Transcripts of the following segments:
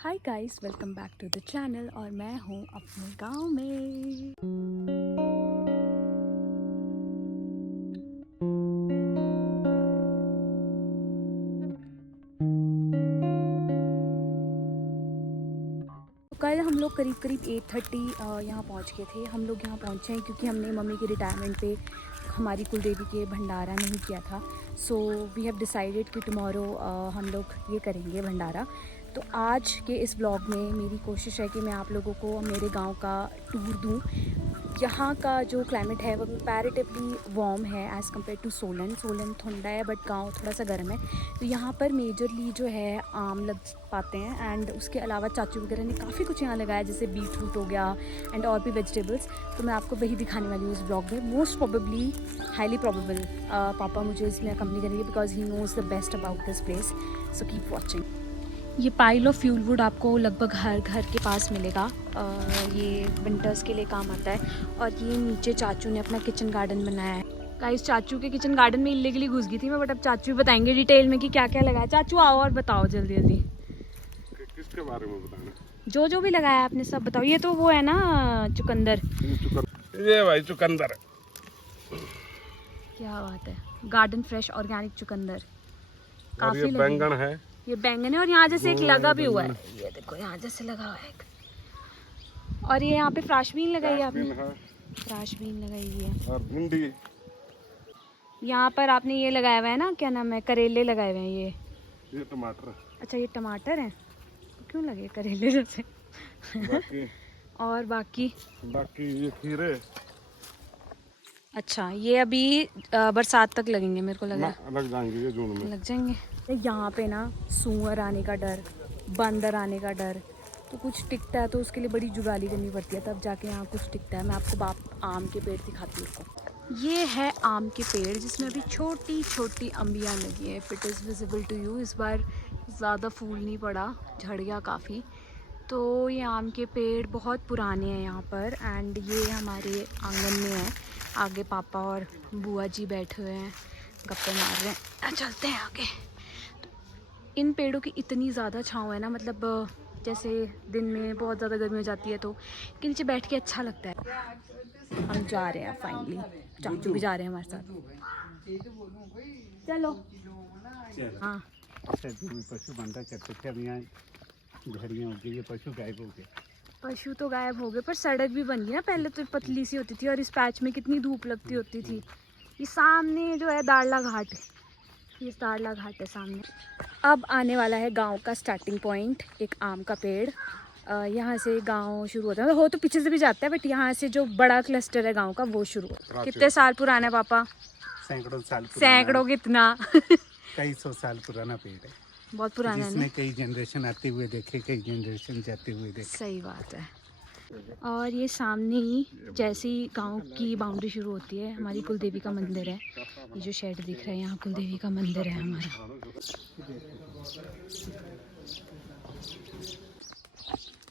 Hi guys, welcome back to the channel. और मैं हूँ अपने गांव में। कल हम लोग करीब 8:30 यहाँ पहुँच गए थे। हम लोग यहाँ पहुँचे हैं क्योंकि हमने मम्मी के रिटायरमेंट पे हमारी कुलदेवी के भंडारा नहीं किया था। सो वी हैव डिसाइडेड कि टुमारो हम लोग ये करेंगे भंडारा। तो आज के इस ब्लॉग में मेरी कोशिश है कि मैं आप लोगों को मेरे गांव का टूर दूं। यहाँ का जो क्लाइमेट है वो कंपैरेटिवली वार्म है as compare to Solan. Solan ठंडा है बट गांव थोड़ा सा गर्म है। तो यहाँ पर मेजरली जो है आम लग पाते हैं एंड उसके अलावा चाचू वगैरह ने काफ़ी कुछ यहाँ लगाया, जैसे बीट रूट हो गया एंड और भी वेजिटेबल्स। तो मैं आपको वही दिखाने वाली हूँ इस ब्लॉग में। मोस्ट प्रोबेबली, हाईली प्रोबेबल पापा मुझे इसमें कंपनी करेंगे because he knows the best about this place. So keep watching. ये पाइल ऑफ फ्यूल वुड आपको लगभग हर घर के पास मिलेगा। ये विंटर्स के लिए काम आता है। और ये नीचे चाचू ने अपना किचन गार्डन बनाया है। गाइस, चाचू के किचन गार्डन में इल्लीगली घुस गई थी मैं, बट अब चाचू बताएंगे डिटेल में कि क्या क्या लगाया। चाचू आओ और बताओ जल्दी जल्दी। किसके बारे में बताना? जो भी लगाया आपने सब बताओ। ये तो वो है ना, चुकंदर। ये भाई चुकंदर। क्या बात है, गार्डन फ्रेश ऑर्गेनिक चुकंदर। और ये बैंगन है। ये बैंगन है और यहाँ जैसे एक लगा भी हुआ है। ये देखो यहाँ जैसे लगा हुआ है एक। और ये यहाँ पे फ्राशबीन लगाई है आपने। फ्राशबीन लगाई हुई है। और भिंडी। यहाँ पर आपने ये लगाया हुआ है ना, क्या नाम है, करेले लगाए हुए हैं। ये टमाटर। अच्छा, ये टमाटर हैं। तो क्यों लगे करेले जैसे? बाकी और बाकी ये खीरे। अच्छा, ये अभी बरसात तक लगेंगे मेरे को लग रहा है। लग जाएंगे, ये जून में लग जाएंगे। यहाँ पे ना सूअर आने का डर, बंदर आने का डर, तो कुछ टिकता है तो उसके लिए बड़ी जुगाली करनी पड़ती है, तब जाके यहाँ कुछ टिकता है। मैं आपको आम के पेड़ दिखाती हूँ उसको। ये है आम के पेड़ जिसमें अभी छोटी छोटी अम्बियाँ लगी है। If it is visible to you. इस बार ज़्यादा फूल नहीं पड़ा, झड़ गया काफ़ी। तो ये आम के पेड़ बहुत पुराने हैं यहाँ पर एंड ये हमारे आंगन में है। आगे पापा और बुआ जी बैठे हुए हैं, गप्पे मार रहे हैं। चलते हैं आगे। इन पेड़ों की इतनी ज़्यादा छाँव है ना, मतलब जैसे दिन में बहुत ज़्यादा गर्मी हो जाती है तो इनके नीचे बैठ के अच्छा लगता है। हम जा रहे हैं फाइनली, चाचू भी जा रहे हैं हमारे साथ। चलो। हाँ, पशु बंधा करते थे, अब यहाँ झड़ियाँ हो गई, ये पशु गायब हो गए। पशु तो गायब हो गए पर सड़क भी बन गई ना। पहले तो पतली सी होती थी और इस पैच में कितनी धूप लगती होती थी। ये सामने जो है दाड़ला घाट, ये दाड़ला घाट है सामने। अब आने वाला है गांव का स्टार्टिंग पॉइंट, एक आम का पेड़। यहाँ से गांव शुरू होता है, हो तो पीछे से भी जाता है बट यहाँ से जो बड़ा क्लस्टर है गांव का वो शुरू होता है। कितने साल पुराना है पापा? सैकड़ों साल। सैकड़ों कितना? कई सौ साल पुराना पेड़ है। बहुत पुराना है ना। कई जनरेशन आते हुए देखे, कई जनरेशन जाते हुए देखे। सही बात है। और ये सामने ही जैसे ही गांव की बाउंड्री शुरू होती है हमारी कुलदेवी का मंदिर है। ये जो शेड दिख रहा है यहाँ कुलदेवी का मंदिर है हमारा।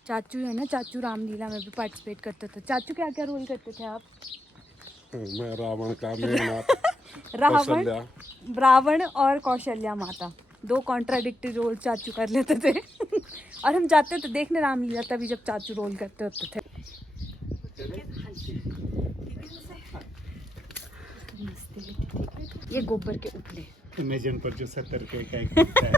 चाचू है ना, चाचू रामलीला में भी पार्टिसिपेट करते थे। चाचू क्या क्या रोल करते थे आप? मैं रावण का मेघनाथ। रावण और कौशल्या माता, दो कॉन्ट्राडिक्टरी रोल चाचू कर लेते थे। और हम जाते थे देखने रामलीला तभी जब चाचू रोल करते होते थे। ये गोबर के उपले अमेज़न पर जो 70 रुपये का एक मिलता है।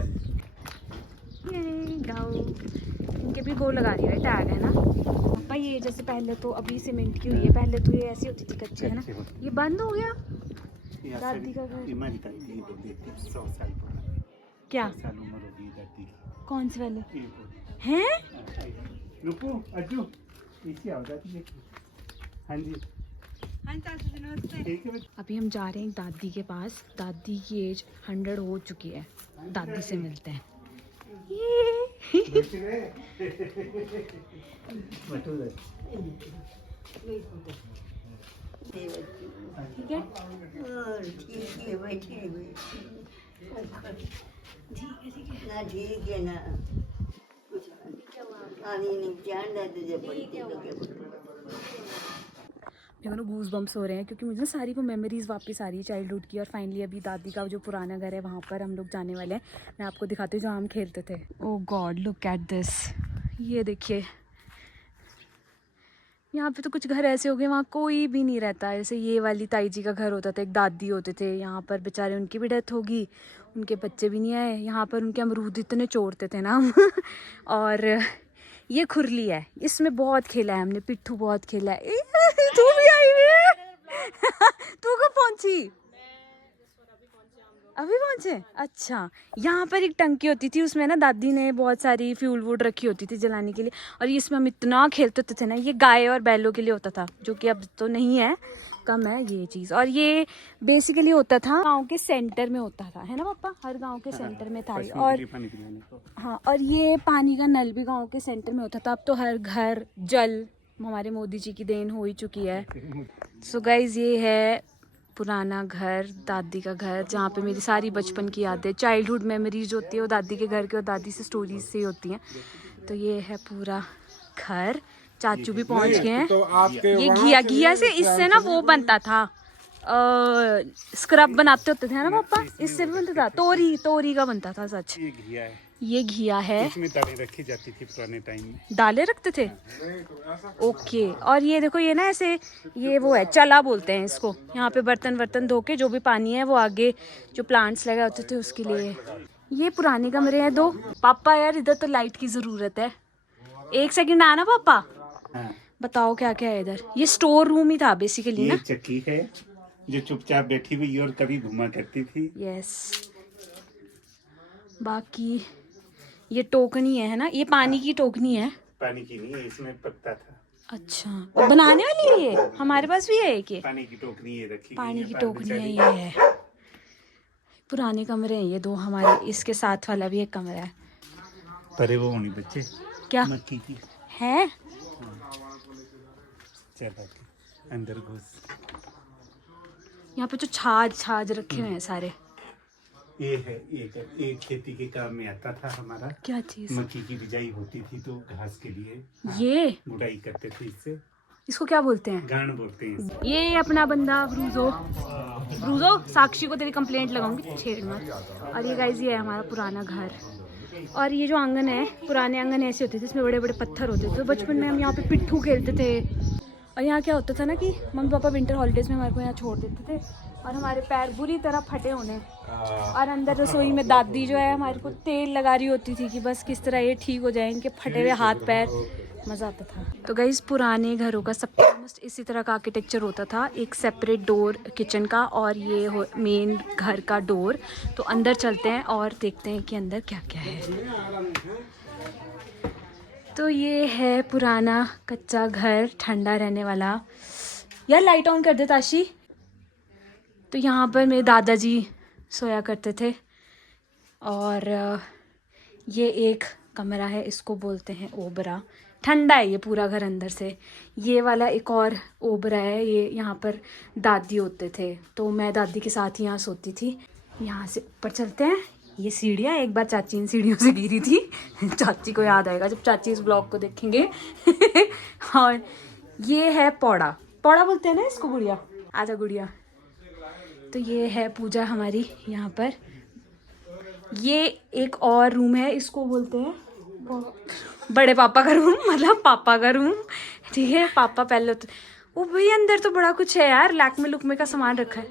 ये गाँव इनके भी वो लगा दिया है, टैग है ना पापा। ये जैसे पहले तो अभी सीमेंट की हुई है, पहले तो ये ऐसी होती थी कच्ची, है ना। ये बंद हो गया। दादी का घर 100 साल पुराना। क्या 100 साल उम्र होगी दादी की। कौन से वाले हैं? रुको अज्जू, इसी आ जाती है। हाँ जी, ठीक है। अभी हम जा रहे हैं दादी के पास। दादी की एज 100 हो चुकी है। दादी से मिलते हैं। ठीक है, ठीक है ना, कुछ मेरे को गूज बम्प्स हो रहे हैं क्योंकि मुझे ना सारी वो मेमोरीज वापस आ रही है चाइल्डहुड की। और फाइनली अभी दादी का जो पुराना घर है वहाँ पर हम लोग जाने वाले हैं। मैं आपको दिखाती हूँ जहाँ हम खेलते थे। ओह गॉड लुक एट दिस, ये देखिए यहाँ पे तो कुछ घर ऐसे हो गए वहाँ कोई भी नहीं रहता। जैसे ये वाली ताई जी का घर होता था, एक दादी होते थे यहाँ पर, बेचारे उनकी भी डेथ होगी, उनके बच्चे भी नहीं आए। यहाँ पर उनके अमरूद इतने चोरते थे ना हम और ये खुरली है, इसमें बहुत खेला है हमने, पिट्ठू बहुत खेला है। तू भी आई हुई है तू कब पहुंची? अभी पहुंचे? अच्छा, यहाँ पर एक टंकी होती थी, उसमें ना दादी ने बहुत सारी फ्यूल वूड रखी होती थी जलाने के लिए। और ये इसमें हम इतना खेलते थे ना, ये गाय और बैलों के लिए होता था, जो कि अब तो नहीं है, कम है ये चीज़। और ये बेसिकली होता था गांव के सेंटर में होता था, है ना पापा? हर गांव के सेंटर में था। और हाँ, और ये पानी का नल भी गांव के सेंटर में होता था। अब तो हर घर जल हमारे मोदी जी की देन हो ही चुकी है। सो गाइज ये है पुराना घर, दादी का घर, जहाँ पे मेरी सारी बचपन की यादें, चाइल्डहुड मेमोरीज होती है वो दादी के घर की और दादी से स्टोरीज से ही होती हैं। तो ये है पूरा घर। चाचू भी पहुँच गए हैं। तो आपके ये घिया घिया से इससे ना वो बनता था, स्क्रब बनाते होते थे ना पापा, इससे भी बनता था। तोरी तोरी का बनता था सच। ये घिया है, ये घिया है, इसमें दालें रखी जाती थी पुराने टाइम में। दालें रखते थे। ओके, और ये देखो ये ना ऐसे, ये वो है चला बोलते हैं इसको। यहाँ पे बर्तन वर्तन धो के जो भी पानी है वो आगे जो प्लांट्स लगे होते थे उसके लिए। ये पुराने कमरे हैं दो। पापा यार इधर तो लाइट की जरूरत है। एक सेकंड आना पापा। हाँ। बताओ क्या क्या है इधर? ये स्टोर रूम ही था बेसिकली ना। ये चक्की है जो चुपचाप बैठी हुई और कभी घुमा करती थी। यस, बाकी ये टोकनी है ना, ये पानी की टोकनी है। पानी की नहीं है, इसमें पत्ता था। अच्छा, बनाने वाली है ये? हमारे पास भी है एक ये पानी की टोकनी ये रखी पानी गई की है, टोकनी है। बेचारी। ये है पुराने कमरे हैं ये दो हमारे, इसके साथ वाला भी एक कमरा है। परे वो होनी बच्चे क्या मक्की की है? चला के अंदर घुस। यहाँ पे जो छाछ छाछ रखे हुए हैं सारे। ये है एक खेती के काम में आता था हमारा। क्या चीज? मक्की की बिजाई होती थी तो घास के लिए ये गुड़ाई करते थे इससे। इसको क्या बोलते हैं? गांड बोलते हैं इसको। ये अपना बंदा ब्रूजो। ब्रूजो, साक्षी को तेरी कंप्लेंट लगाऊंगी, छेड़ मत। और ये गाइस ये है हमारा पुराना घर। और ये जो आंगन है, पुराने आंगन ऐसे होते थे, इसमें बड़े बड़े पत्थर होते थे। तो बचपन में हम यहाँ पे पिट्ठू खेलते थे। और यहाँ क्या होता था ना कि मम्मी पापा विंटर हॉलीडेज में हमारे को यहाँ छोड़ देते थे और हमारे पैर बुरी तरह फटे होने। और अंदर रसोई में दादी जो है हमारे को तेल लगा रही होती थी कि बस किस तरह ये ठीक हो जाए, इनके फटे हुए हाथ पैर। मज़ा आता था। तो गाइस पुराने घरों का सबका ऑलमोस्ट इसी तरह का आर्किटेक्चर होता था। एक सेपरेट डोर किचन का और ये मेन घर का डोर। तो अंदर चलते हैं और देखते हैं कि अंदर क्या क्या है। तो ये है पुराना कच्चा घर, ठंडा रहने वाला। यार लाइट ऑन कर दे ताशी। तो यहाँ पर मेरे दादाजी सोया करते थे। और ये एक कमरा है, इसको बोलते हैं ओबरा। ठंडा है ये पूरा घर अंदर से। ये वाला एक और ओबरा है, ये यहाँ पर दादी होते थे। तो मैं दादी के साथ ही यहाँ सोती थी। यहाँ से ऊपर चलते हैं। ये सीढ़ियाँ, एक बार चाची इन सीढ़ियों से गिरी थी चाची को याद आएगा जब चाची इस ब्लॉग को देखेंगे और ये है पौड़ा। पौड़ा बोलते हैं ना इसको। गुड़िया, आजा गुड़िया। तो ये है पूजा हमारी यहाँ पर। ये एक और रूम है, इसको बोलते हैं बड़े पापा का रूम, मतलब पापा का रूम। ठीक है, पापा पहले होते। ओ भाई अंदर तो बड़ा कुछ है यार, लैक्मे लुकमे का सामान रखा है।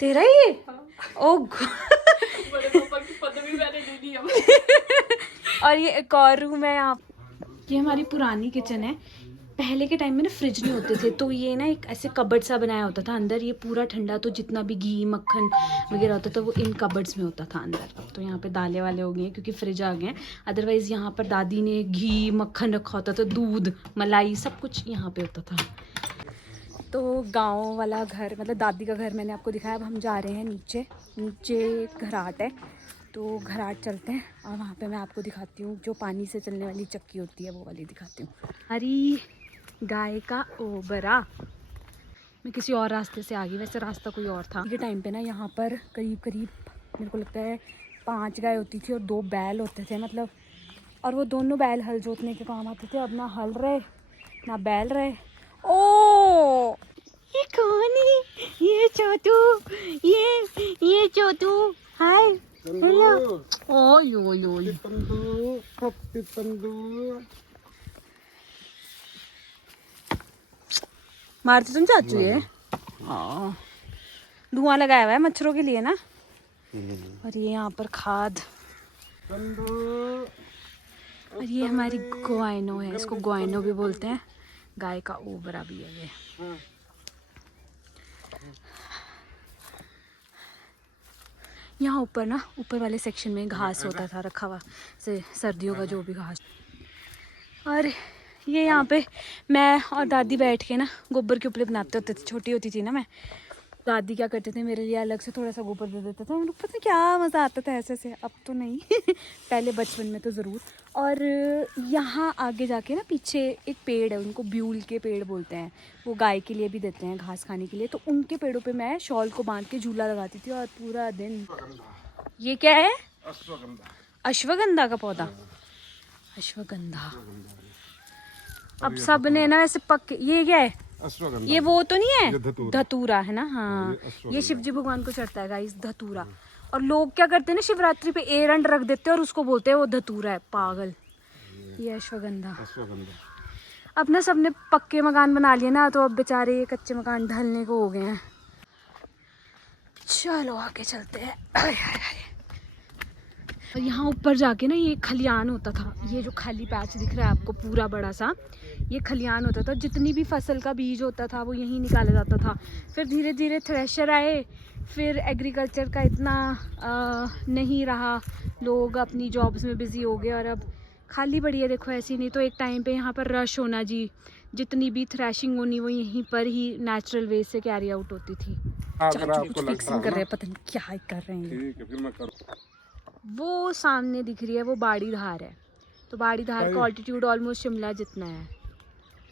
तेरा ही ये? ओ बड़े पापा की पदवी मैंने ले ली अब और ये एक और रूम है यहाँ। ये हमारी पुरानी किचन है। पहले के टाइम में ना फ्रिज नहीं होते थे, तो ये ना एक ऐसे कबर्ड सा बनाया होता था अंदर। ये पूरा ठंडा, तो जितना भी घी मक्खन वगैरह होता था वो इन कबर्ड्स में होता था अंदर। अब तो यहाँ पे दालें वाले हो गए हैं क्योंकि फ्रिज आ गए हैं। अदरवाइज़ यहाँ पर दादी ने घी मक्खन रखा होता था, दूध मलाई सब कुछ यहाँ पे होता था। तो गांव वाला घर, मतलब दादी का घर मैंने आपको दिखाया। अब हम जा रहे हैं नीचे। नीचे घराट है, तो घराट चलते हैं और वहाँ पे मैं आपको दिखाती हूँ जो पानी से चलने वाली चक्की होती है, वो वाली दिखाती हूँ। हरी गाय का ओबरा। मैं किसी और रास्ते से आ गई, वैसे रास्ता कोई और था। ये टाइम पे ना यहाँ पर करीब करीब मेरे को लगता है 5 गाय होती थी और 2 बैल होते थे, मतलब। और वो दोनों बैल हल जोतने के काम आते थे। अब ना हल रहे ना बैल रहे। ओ कौन है? ये छोटू, ये छोटू। हाय, हेलो। ओय ओय ओय। तंदूर, पप्पी तंदूर। मारते तुम चाचू ये? हाँ। धुआं लगाया हुआ है मच्छरों के लिए ना। और ये यहाँ पर खाद। तंदूर। और ये हमारी ग्वाइनो है, इसको ग्वाइनो भी बोलते हैं। गाय का ओबरा भी है ये। यहाँ ऊपर ना, ऊपर वाले सेक्शन में घास होता था रखा हुआ, से सर्दियों का जो भी घास। और ये यहाँ पे मैं और दादी बैठ के ना गोबर के उपले बनाते होते थे। छोटी होती थी ना मैं, दादी क्या करते थे, मेरे लिए अलग से थोड़ा सा गोबर दे देते थे। उनको पता क्या मज़ा आता था ऐसे से, अब तो नहीं पहले बचपन में तो ज़रूर। और यहाँ आगे जाके ना पीछे एक पेड़ है, उनको ब्यूल के पेड़ बोलते हैं, वो गाय के लिए भी देते हैं घास खाने के लिए। तो उनके पेड़ों पे मैं शॉल को बांध के झूला लगाती थी और पूरा दिन। ये क्या है? अश्वगंधा। अश्वगंधा का पौधा। अश्वगंधा। अब सब ने ना ऐसे पक, ये क्या है? अश्वगंधा। ये वो तो नहीं ये है? धतूरा। धतूरा है ना। हाँ, ये अश्वगंधा। ये शिव जी भगवान को चढ़ता है गाइस, धतूरा। और लोग क्या करते हैं ना, शिवरात्रि पे एरंड रख देते हैं और उसको बोलते हैं वो धतूरा है। पागल। ये अश्वगंधा। अश्वगंधा। अब ना सबने पक्के मकान बना लिए ना, तो अब बेचारे ये कच्चे मकान ढलने को हो गए हैं। चलो आगे चलते हैं। आय, आय, आय। और यहाँ ऊपर जाके ना ये खलियान होता था। ये जो खाली पैच दिख रहा है आपको पूरा बड़ा सा, ये खलियान होता था। जितनी भी फसल का बीज होता था वो यहीं निकाला जाता था। फिर धीरे धीरे थ्रेशर आए, फिर एग्रीकल्चर का इतना नहीं रहा, लोग अपनी जॉब्स में बिजी हो गए और अब खाली पड़ी है। देखो ऐसी, नहीं तो एक टाइम पे यहाँ पर रश होना जी, जितनी भी थ्रैशिंग होनी वो यहीं पर ही नेचुरल वे से कैरी आउट होती थी। चाचू कुछ फिक्सिंग कर रहे हैं, पता नहीं क्या ही कर रहे हैं। ठीक है, फिर मैं करूँ। वो सामने दिख रही है वो बाड़ी धार है। तो बाड़ी धार का ऑल्टीट्यूड ऑलमोस्ट शिमला जितना है।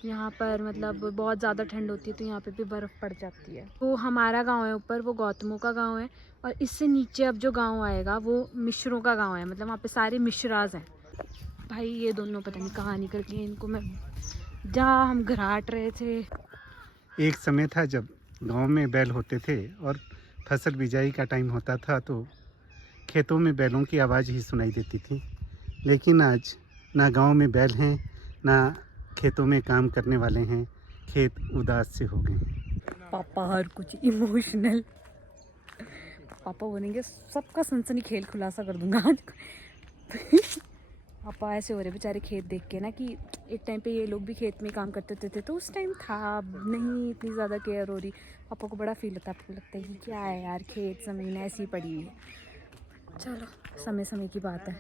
यहाँ पर मतलब बहुत ज़्यादा ठंड होती है तो यहाँ पे भी बर्फ़ पड़ जाती है। तो हमारा गांव है ऊपर, वो गौतमों का गांव है। और इससे नीचे अब जो गांव आएगा वो मिश्रों का गांव है। मतलब वहाँ पे सारे मिश्राज हैं। भाई ये दोनों पता नहीं कहाँ निकल गए, इनको मैं जहाँ हम घराट रहे थे। एक समय था जब गांव में बैल होते थे और फसल बिजाई का टाइम होता था तो खेतों में बैलों की आवाज़ ही सुनाई देती थी। लेकिन आज ना गांव में बैल हैं, ना खेतों में काम करने वाले हैं। खेत उदास से हो गए हैं। पापा हर कुछ इमोशनल। पापा बोलेंगे सबका सनसनी खेल खुलासा कर दूंगा आज। पापा ऐसे हो रहे बेचारे खेत देख के ना, कि एक टाइम पे ये लोग भी खेत में काम करते थे तो उस टाइम था, अब नहीं इतनी ज़्यादा केयर हो रही। पापा को बड़ा फील होता है, आपको लगता है कि क्या है यार, खेत ज़मीन ऐसी पड़ी हुई है। चलो समय समय की बात है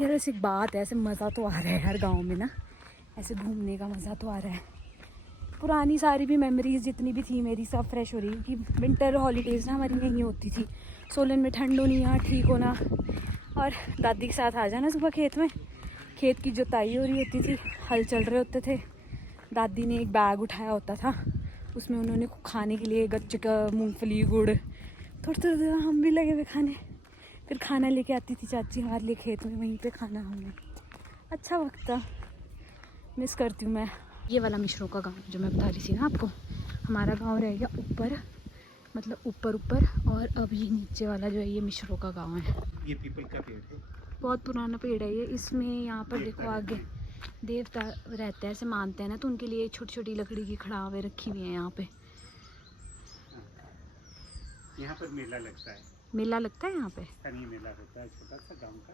यार। ऐसी एक बात है, ऐसे मज़ा तो आ रहा है यार गाँव में ना, ऐसे घूमने का मज़ा तो आ रहा है। पुरानी सारी भी मेमोरीज जितनी भी थी मेरी सब फ्रेश हो रही है। कि विंटर हॉलीडेज़ ना हमारी यहीं होती थी, सोलन में ठंड होनी, यहाँ ठीक होना। और दादी के साथ आ जाना सुबह खेत में, खेत की जुताई हो रही होती थी, हल चल रहे होते थे। दादी ने एक बैग उठाया होता था, उसमें उन्होंने खाने के लिए गच्चका, मूंगफली, गुड़, थोड़ा थोड़ा हम भी लगे हुए खाने। फिर खाना लेके आती थी चाची हमारे लिए खेत में, वहीं पे खाना हमने। अच्छा वक्त था, मिस करती हूँ मैं। ये वाला मिश्रों का गांव जो मैं बता रही थी ना आपको, हमारा गांव रह गया ऊपर, मतलब ऊपर ऊपर। और अब ये नीचे वाला जो है ये मिश्रों का गांव है। ये पीपल का पेड़ है, बहुत पुराना पेड़ है ये। इसमें यहाँ पर देखो आगे देवता रहते हैं, ऐसे मानते हैं ना, तो उनके लिए छोटी छोटी लकड़ी की खड़ावें रखी हुई हैं यहाँ पे। यहाँ पर मेला लगता है। मेला लगता है यहाँ पे? स्थानीय मेला होता है छोटा सा गांव का।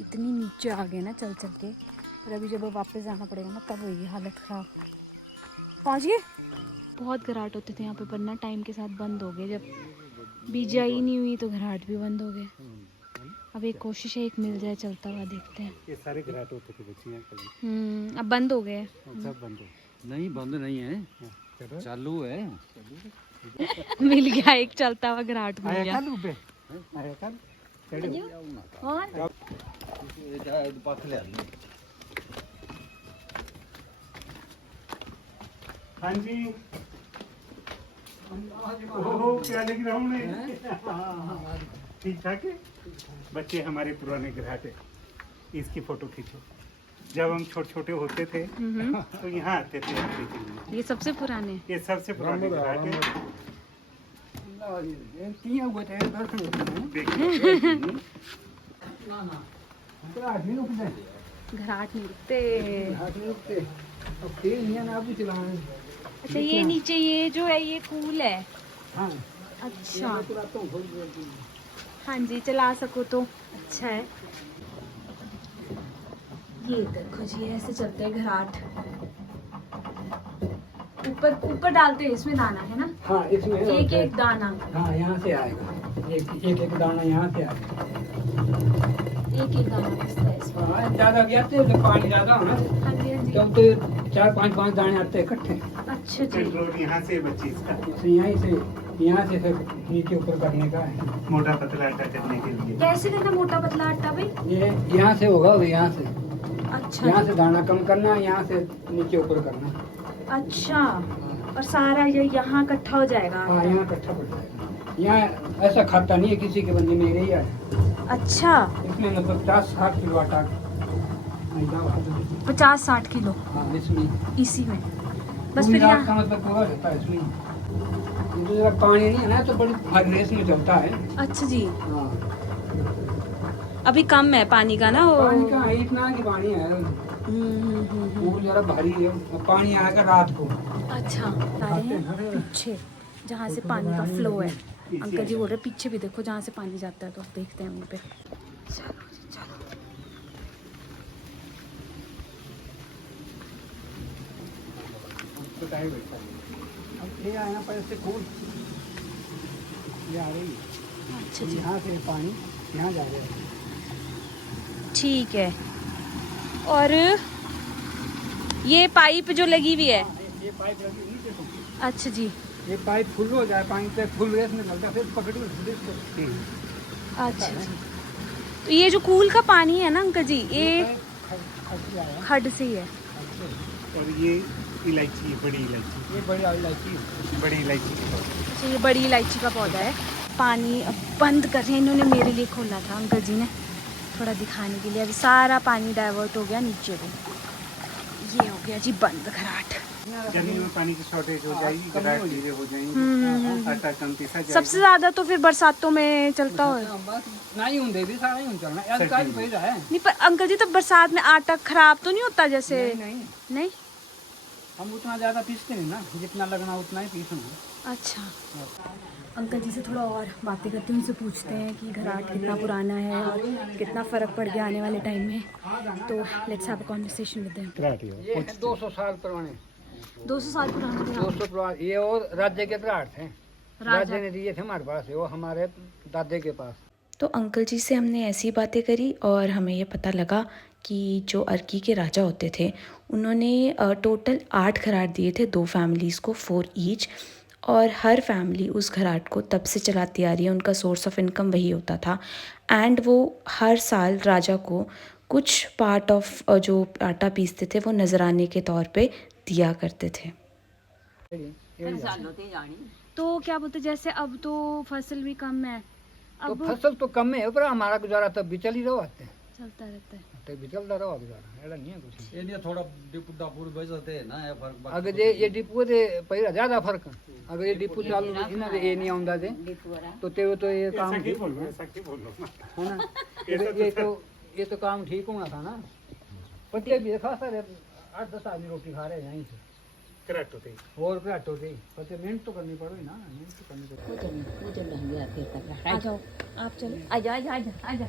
इतनी नीचे आ गए ना चल चल के, और अभी जब वापस जाना पड़ेगा ना तब वही हालत ख़राब। पहुँच गए? बहुत घराट होते थे यहाँ पे, पर ना टाइम के साथ बंद हो गए। जब बिजाई नहीं हुई तो घराट भी बंद हो गए। अब एक कोशिश है एक मिल जाए चलता हुआ, देखते हैं। ये सारे घराट होते थे बच्चियाँ, अब बंद हो गए। सब बंद हो। नहीं बंद नहीं है, चालू है। मिल गया एक चलता हुआ घराट मिल गया। हाँ जी, ओह क्या लिख रहा हूँ मैं। ठीक ठाक है। बच्चे हमारे पुराने घराट है, इसकी फोटो खींचो। जब हम छोटे छोटे होते थे तो यहाँ आते थे देखने के लिए। ये सबसे पुराने। ये सबसे पुराने घराट है। घराट नहीं रुकते। अच्छा ये नीचे ये जो है ये कूल है। अच्छा हाँ जी, चला सको तो अच्छा है। ये देखो जी, ऐसे चलते हैं घराट। ऊपर ऊपर डालते हैं इसमें दाना है ना। हाँ इसमें एक एक दाना। हाँ यहाँ से आएगा, एक दाना यहाँ से आएगा। एक एक दाना बसता है इसमें। हाँ ज्यादा भी आते हैं जब पानी ज्यादा हो ना, हाँ जी हाँ जी। तब तो 4-5 दाने आते हैं इकट्ठे। अच्छा जी। कंट्रोल यहाँ से बच्चे इसका यहाँ से फिर नीचे ऊपर करने का है। मोटा पतला आटा करने के लिए। कैसे करना मोटा पतला आटा भाई? ये यहाँ से होगा, यहाँ से अच्छा यहाँ से दाना कम करना, यहाँ से नीचे ऊपर करना। अच्छा, और सारा ये यहाँ इकट्ठा हो जाएगा। हाँ यहाँ इकट्ठा पड़ जाएगा। यहाँ ऐसा खाता नहीं है किसी के बंदे में ही है। अच्छा, इसमें मतलब 50-60 किलो आटा 50-60 किलो हाँ इसमें इसी में बस। पूरी फिर रात यहाँ का मतलब पूरा रहता है इसमें। तो जरा पानी नहीं है ना तो बड़ी भारी रेस में चलता है। अच्छा जी, हाँ अभी कम है पानी का ना वो। पानी का है, इतना की पानी है। वो जरा भारी है, और पानी आएगा रात को। अच्छा, सारे हैं पीछे जहाँ से पानी का फ्लो है। अंकल जी बोल रहे पीछे भी देखो जहाँ से पानी जाता है, तो देखते हैं वहीं पे। चलो जी चलो। अब ये आना पर इससे खूब ये आ रही है। अच्छा जी यहाँ से पानी यहाँ जा रहा है। ठीक है। और ये पाइप जो लगी हुई है। ये पाइप लगी हुई नीचे को। अच्छा जी। ये पाइप फुल हो जाए पानी से, फुल रेस में चलता फिर पकड़ी इसको। अच्छा जी। तो ये जो कूल का पानी है ना अंकल जी, ये खड से ही है। और ये इलायची, बड़ी इलायची, ये बड़ी इलायची, बड़ी इलायची की पौधा। अच्छा, ये बड़ी इलायची का पौधा है। पानी अब बंद कर रहे हैं इन्होंने, मेरे लिए खोला था अंकल जी ने थोड़ा दिखाने के लिए। अभी सारा पानी डाइवर्ट हो गया नीचे को। ये हो गया जी बंद घराट। जमीन में पानी की शॉर्टेज हो जाएगी, घराट नीचे हो जाएंगे, आटा कम पीसा जाएगा। सबसे ज्यादा तो फिर बरसातों में चलता हो। नहीं होंगे भी सारा ही चलना है। अधिकारी पैदा है नहीं पर अंकल जी, तो बरसात में आटा खराब तो नहीं होता जैसे? नहीं नहीं। हम उतना ज़्यादा पीसते नहीं ना, जितना लगना उतना ही पीसूंगा। अच्छा, अंकल जी से थोड़ा और बातें करते हैं, उनसे पूछते हैं कि घराट कितना पुराना है और कितना फ़र्क पड़ गया आने वाले टाइम में। तो let's have a conversation with them. ये है 200 साल पुराने, 200 साल पुराना घराट। 200 पुराने। ये और राज्य के घराट थे, राज्य ने दिए थे हमारे पास, वो हमारे दादे के पास। तो अंकल जी से हमने ऐसी बातें करी और हमें ये पता लगा कि जो अर्की के राजा होते थे उन्होंने टोटल 8 घराट दिए थे, 2 फैमिलीज़ को, 4 ईच। और हर फैमिली उस घराट को तब से चलाती आ रही है, उनका सोर्स ऑफ इनकम वही होता था। एंड वो हर साल राजा को कुछ पार्ट ऑफ जो आटा पीसते थे वो नजराने के तौर पे दिया करते थे। तो क्या बोलते, जैसे अब तो फसल भी कम है, तो अब फसल तो कम है पर हमारा गुजारा तब भी चल ही रहा है, चलता रहता है। तब भी चलता रहा गुजारा, ऐसा नहीं है कुछ। ये थोड़ा डिपू डापूर बजते है ना, ये फर्क अगर ये डिपू दे पहला ज्यादा फर्क, अगर ये डिपू चालू इन्हें ये नहीं आਉਂਦਾ दे तो तेरे तो ये काम सखी ठीक बोल रहा, सखी बोल रहा। है ना। ये तो काम ठीक होना था ना। पट्टे भी देखा सर 8-10 आदमी रोटी खा रहे हैं यहीं से, घराट होते ही। और घट होते ही, पर मेहनत तो करनी पड़ेगी ना, मेहनत तो करनी पड़ेगी। आ जाओ आप, चलो आ जाओ आ जाओ आ जाओ।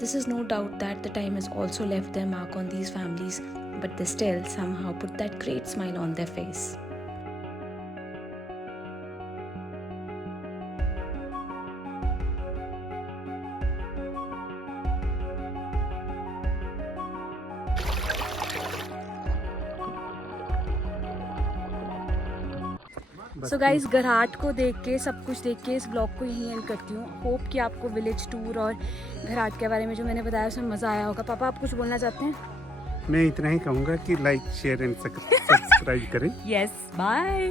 This is no doubt that the time has also left their mark on these families, but they still somehow put that great smile on their face. So guys, घराट को देख के, सब कुछ देख के इस ब्लॉग को यहीं एंड करती हूँ। होप कि आपको विलेज टूर और घराट के बारे में जो मैंने बताया उसमें मज़ा आया होगा। पापा, आप कुछ बोलना चाहते हैं? मैं इतना ही कहूँगा कि लाइक, शेयर एंड सब्सक्राइब करें। Yes, bye.